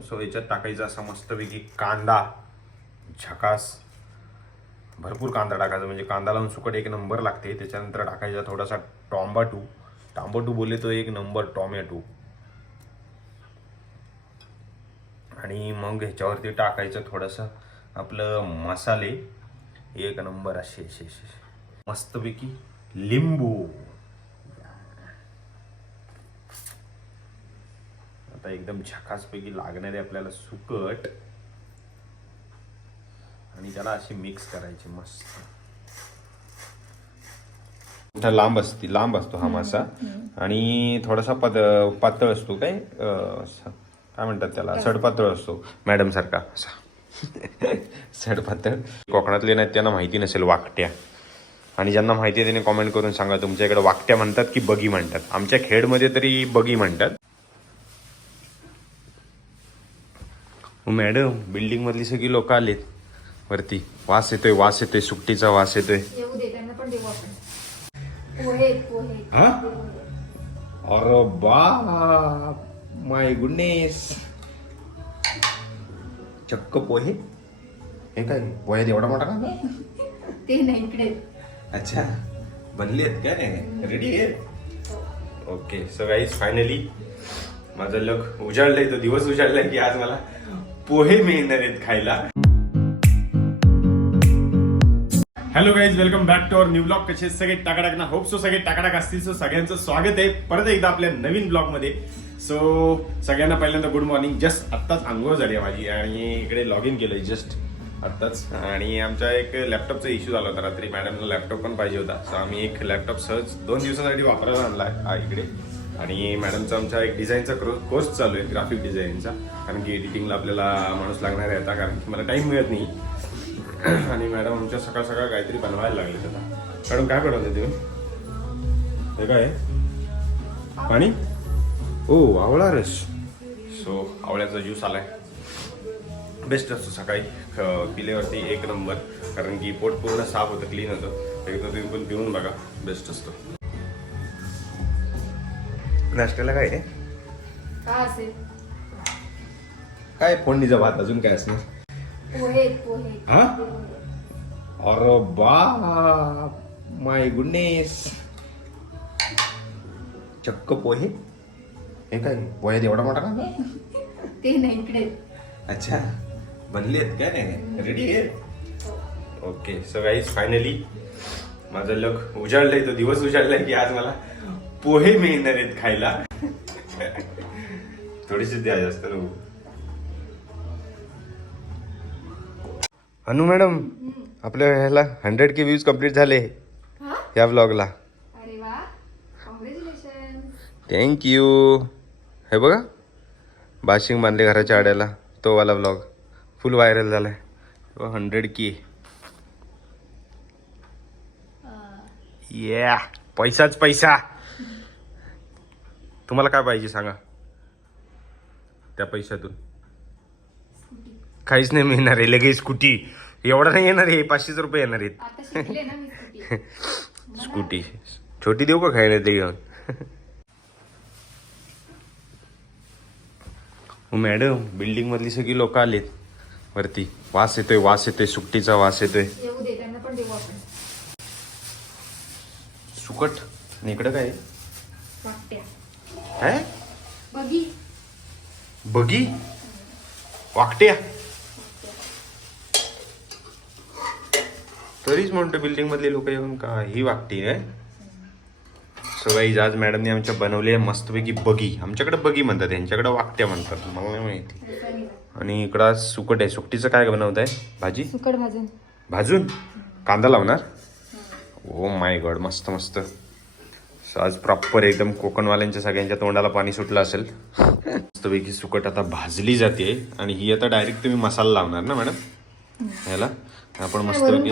So याच्यात टाकायचा असा मस्तपैकी कांदा झकास भरपूर कांदा टाकायचा. म्हणजे कांदा लावून सुकट एक नंबर लागते. त्याच्यानंतर टाकायचा थोडासा टॉम्बाटू टांबाटू बोलले तो एक नंबर टॉमॅटो. आणि मग ह्याच्यावरती टाकायचं थोडंसं आपलं मसाले. एक नंबर असे असे असे. मस्तपैकी लिंबू. आता एकदम झकासपैकी लागणारे आपल्याला सुकट आणि त्याला अशी मिक्स करायची मस्त. लांब असते लांब असतो हा मासा. आणि थोडासा पद पातळ असतो काय? काय म्हणतात त्याला? सडपातळ असतो. मॅडम सारखा असा. सडपातळ. कोकणातले नाहीत त्यांना माहिती नसेल वाकट्या. आणि ज्यांना माहिती आहे त्यांनी कॉमेंट करून सांगा. तुमच्या इकडे वाकट्या म्हणतात की बगी म्हणतात? आमच्या खेडमध्ये तरी बगी म्हणतात. हो मॅडम बिल्डिंग मधली सगळी लोक आलेत. वरती. वास येतोय वास येतोय सुट्टीचा वास येतोय. येऊ दे त्यांना पण देऊ आपण. पोहे आहेत, पोहे हा? अरे बा माय गुडनेस. चक्क पोहे? हे काय पोह्यात एवढा मोठा का? ते नाही इकडे. अच्छा. बनले आहेत काय रेडी आहेत? ओके सो गाईज फायनली माझं लक उजाडलंय तो दिवस उजाडलाय की आज मला. पोहे मिळणार आहेत खायला. Hello guys welcome back to our new blog कसे सगळे? टाकाटाक ना होप सो सगळे टाकाटाक असतील. सो सगळ्यांचं स्वागत आहे. परत एकदा आपल्या नवीन ब्लॉगमध्ये सो सगळ्यांना पहिल्यांदा गुड मॉर्निंग जस्ट आत्ताच आंघोळ झाली आहे माझी आणि इकडे लॉग इन केलंय जस्ट आत्ताच. आणि आमच्या एक लॅपटॉपचा इश्यू झाला होता. रात्री मॅडमला लॅपटॉप पण पाहिजे होता. सो आम्ही एक लॅपटॉप सहज दोन दिवसासाठी वापरायला आणला आहे इकडे. आणि मॅडमचा आमचा एक डिझाईनचा कोर्स चालू आहे ग्राफिक डिझाईनचा. कारण की एडिटिंगला आपल्याला माणूस लागणार आहे आता कारण की मला टाईम मिळत नाही. आणि मॅडम आमच्या सकाळ सकाळ काहीतरी बनवायला लागले त्याला मॅडम काय बनवते तुम्ही? हे काय? पाणी? ओ आवळा रस. सो आवळ्याचा ज्यूस आलाय. बेस्ट असतो सकाळी पिलेवरती पिल्यावरती एक नंबर कारण की पोट पूर्ण साफ होतं क्लीन होतं. एकदा तुम्ही पण पिऊन बघा. बेस्ट असतो. नाश्त्याला काय? आहे का असेल? काय फोडणीचा भात अजून काय असणार? पोहे पोहे. हा? अरे बा माय गुडनेस चक्क पोहे? हे काय पोह्यात एवढा मोठा का? ते नाही इकडे. अच्छा. बनले आहेत काय रेडी आहेत? ओके सो गाईज फायनली माझं लक उजाडलंय तो दिवस उजाडलाय की आज मला पोहे मिळणार आहेत खायला. थोडीशी द्या जास्त नको. अनु मॅडम आपल्या ह्याला हंड्रेड के व्ह्यूज कंप्लीट झाले हा? या ब्लॉगला कॉंग्रॅच्युलेशन थँक्यू हे बघा बाशिंग बांधले घराच्या आड्याला तो वाला ब्लॉग फुल व्हायरल झालाय. हंड्रेड की. या पैसाच पैसा. तुम्हाला काय पाहिजे सांगा? त्या पैशातून. काहीच नाही मिळणार आहे लगेच स्कूटी. एवढा नाही येणार आहे पाचशेच रुपये येणार आहेत. स्कूटी. छोटी देऊ का खायला ते घेऊन? हो मॅडम बिल्डिंग मधली सगळी लोक आलेत. वरती. वास येतोय वास येतोय सुट्टीचा वास येतोय. सुकट. इकडं काय काय बघी बगी? वाकट्या? तरीच म्हणतो बिल्डिंग मधले लोक येऊन का ही वाकटी आहे सो गाईज आज मॅडमने आमच्या बनवले मस्तपैकी बगी. आमच्याकडे बगी म्हणतात त्यांच्याकडे वाकट्या म्हणतात मला नाही माहिती. आणि इकडं आज सुकट आहे. सुकटीचं काय बनवत आहे भाजी? सुकट भाजून. भाजून? कांदा लावणार? ओ माय गॉड मस्त मस्त. So, आज प्रॉपर एकदम कोकणवाल्यांच्या सगळ्यांच्या तोंडाला पाणी सुटलं असेल. मस्तपैकी सुकट आता भाजली जाते. आणि ही आता डायरेक्ट तुम्ही मसाला लावणार ना मॅडम ह्याला? आपण मस्तपैकी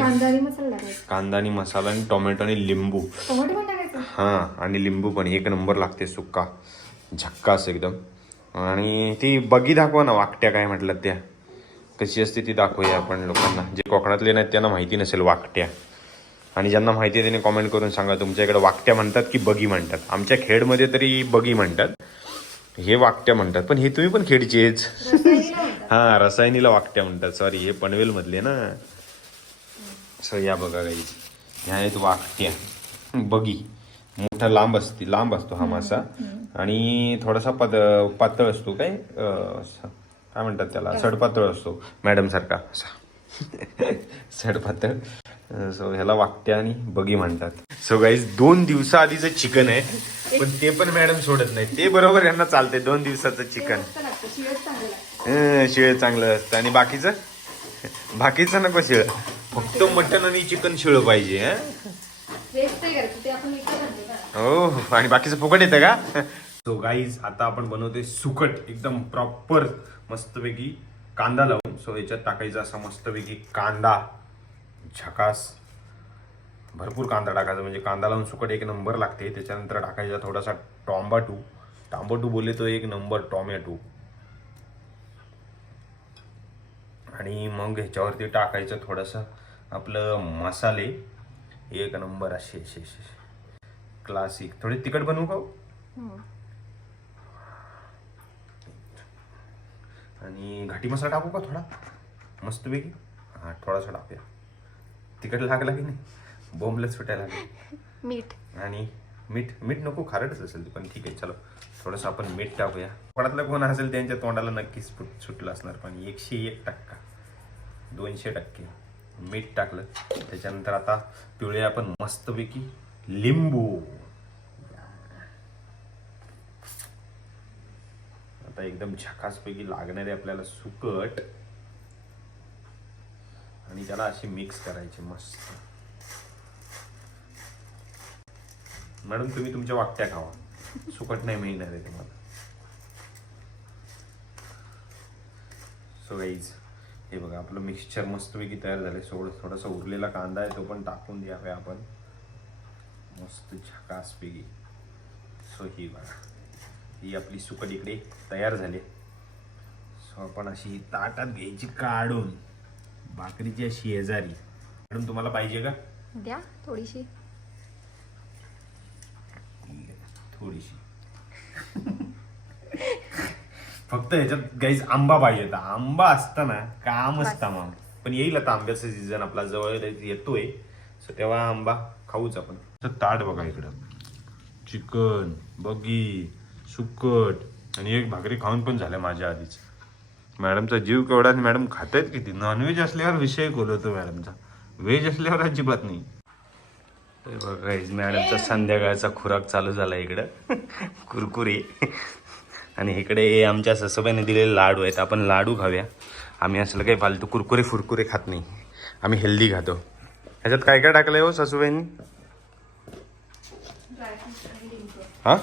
कांदा आणि मसाला आणि टोमॅटो आणि लिंबू. हा आणि लिंबू पण. एक नंबर लागते सुक्का. झक्कास एकदम. आणि ती बगी दाखवा ना वाकट्या काय म्हटलं त्या. कशी असते ती दाखवूया आपण लोकांना. जे कोकणातले नाहीत त्यांना माहिती नसेल वाकट्या. आणि ज्यांना माहिती आहे त्यांनी कॉमेंट करून सांगा. तुमच्या इकडे वाकट्या म्हणतात की बगी म्हणतात? आमच्या खेडमध्ये तरी बगी म्हणतात. हे वाकट्या म्हणतात. पण हे तुम्ही पण खेडचेच. हा रसायनीला वाकट्या म्हणतात. सॉरी हे पनवेल मधले ना. सो या बघा काही. ह्या आहेत वाकट्या बगी. मोठा लांब असते लांब असतो हा मासा. आणि थोडासा पद पातळ असतो काय? काय म्हणतात त्याला? सडपातळ असतो. मॅडम सारखा. असा सडपातळ. सो ह्याला वाकट्या आणि बगी म्हणतात. सो गाईज दोन दिवसाआधीचं चिकन आहे पण ते पण मॅडम सोडत नाही ते बरोबर यांना चालते दोन दिवसाचं चिकन चांगलं शिळ चांगलं असतं. आणि बाकीचं? बाकीचं नको शिळ. फक्त मटन आणि चिकन शिळ पाहिजे हो? आणि बाकीचं फुकट येतं का? सो गाईज आता आपण बनवतोय सुकट एकदम प्रॉपर मस्तपैकी कांदा लावून. सो याच्यात टाकायचा असा मस्तपैकी कांदा. झकास भरपूर कांदा टाकायचा. म्हणजे कांदा लावून सुकट एक नंबर लागते. त्याच्यानंतर टाकायचा थोडासा टॉम्बाटू टांबाटू बोलले तो एक नंबर टॉमॅटो. आणि मग ह्याच्यावरती टाकायचं थोडंसं आपलं मसाले. एक नंबर असे असे क्लासिक थोडे तिखट बनवू का हो? आणि घाटी मसाला टाकू का थोडा? मस्तपैकी? हा थोडासा टाकूया. तिखट लागला की नाही? बोंबलच सुटायला लागेल. मीठ. आणि मीठ मीठ नको खारटच असेल पण ठीक आहे चलो. थोडंसं आपण मीठ टाकूया. पडातलं कोण असेल त्यांच्या तोंडाला नक्कीच सुटलं असणार पण एकशे एक टक्का. दोनशे टक्के. मीठ टाकलं. त्याच्यानंतर आता पिवळे आपण मस्तपैकी लिंबू. आता एकदम झकासपैकी लागणारे आपल्याला सुकट आणि त्याला अशी मिक्स करायची मस्त. मॅडम तुम्ही तुमच्या वाकट्या खावा. सुकट नाही मिळणार आहे तुम्हाला. सो गाईज हे बघा आपलं मिक्सचर मस्तपैकी तयार झालं सोड थोडासा उरलेला कांदा आहे तो पण टाकून द्यावे आपण. मस्त झकासपैकी. सो ही बघा. ही आपली सुकट इकडे तयार झाली. सो आपण अशी ही ताटात घ्यायची काढून. भाकरीची अशी शेजारी मॅडम तुम्हाला पाहिजे का? द्या थोडीशी. थोडीशी. फक्त ह्याच्यात गाईज आंबा पाहिजे होता. आंबा असताना काम असता मग पण येईल आता आंब्याचा सीझन आपला जवळ येतोय. सो तेव्हा आंबा खाऊच आपण. तर ताट बघा इकडं. चिकन बगी सुकट आणि एक भाकरी खाऊन पण झाल्या माझ्या आधीच. मॅडमचा जीव केवढा आणि मॅडम खात आहेत किती? नॉनव्हेज असल्यावर विषय खोलवतो मॅडमचा. व्हेज असल्यावर अजिबात नाही. बघा मॅडमचा संध्याकाळचा खुराक चालू झाला इकडं. कुरकुरे. आणि इकडे आमच्या सासूबाईने दिलेले लाडू आहेत. आपण लाडू खाऊया. आम्ही असलं काही फालतू कुरकुरे फुरकुरे खात नाही. आम्ही हेल्दी खातो. ह्याच्यात काय काय टाकलंय हो सासूबाईंनी? हां?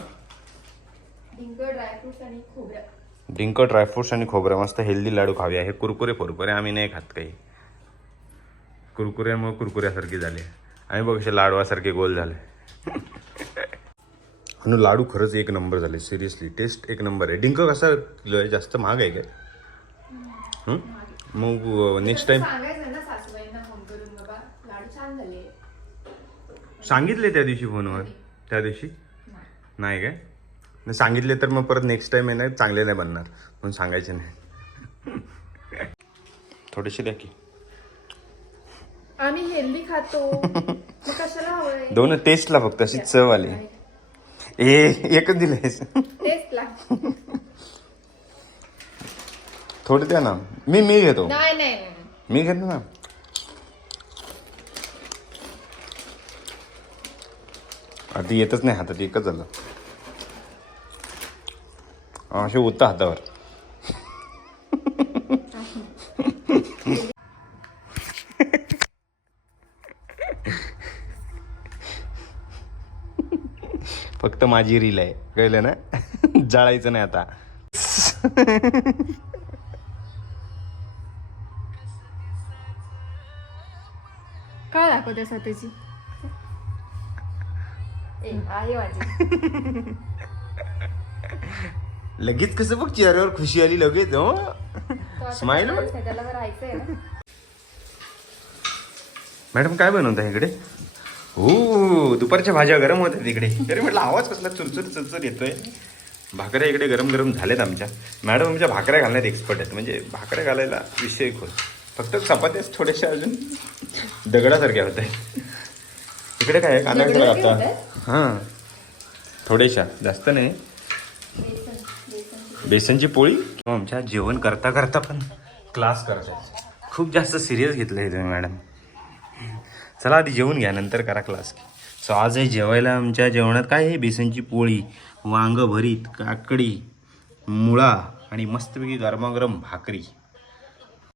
डिंक ड्रायफ्रुट्स आणि खोबरं. मस्त हेल्दी लाडू खाऊया. हे कुरकुरे फुरकुरे. आम्ही नाही खात काही. कुरकुऱ्यामुळे कुरकुऱ्यासारखे झाले. आम्ही बघ असे लाडवासारखे गोल झाले. आणि लाडू खरंच एक नंबर झाले. सिरियसली टेस्ट एक नंबर आहे. डिंक कसा किलो आहे जास्त महाग आहे काय? मग नेक्स्ट टाइम सांगितले त्या दिवशी फोनवर त्या दिवशी? नाही काय? नाही सांगितले तर मग परत नेक्स्ट टाइम आहे ना चांगले नाही बनणार. म्हणून सांगायचे नाही. थोडेसे द्या की. आम्ही हेल्दी खातो. मग कशाला हवंय? दोन टेस्टला फक्त अशी चव आली ए एकच टेस्टला थोडे द्या ना. मी मी घेतो. नाही नाही नाही. मी घेतो ना. आधी येतच नाही हातात एकच झालं. असे होतं हातावर. फक्त माझी रील आहे. कळलं ना? जाळायचं नाही आता. काय दाखवते स्वतःची ए, आहे माझी. लगेच कसं बघ चेहऱ्यावर खुशी आली लगेच हो? आता त्याला- राहायचंय ना. मॅडम काय बनवता इकडे? हो दुपारच्या भाज्या गरम होत्या तिकडे. तरी म्हटलं आवाज कसला चुरचुर चुरचुर येतोय. भाकऱ्या इकडे गरम गरम झाल्यात आमच्या. मॅडम आमच्या भाकऱ्या घालण्यात एक्सपर्ट आहेत. म्हणजे भाकऱ्या घालायला विषय खोल. फक्त चपात्याच थोड्याशा अजून दगडासारख्या होत आहे? इकडे काय कांदा होतायत? हां. थोड्याशा. जास्त नाही. बेसनची पोळी? आमच्या जेवण करता करता पण क्लास करत खूप जास्त सिरियस घेतलं आहे तुम्ही मॅडम चला आधी जेवून घ्या नंतर करा क्लास सो आज आहे जेवायला आमच्या जेवणात काय आहे? बेसनची पोळी वांग भरीत काकडी मुळा आणि मस्तपैकी गरमागरम भाकरी.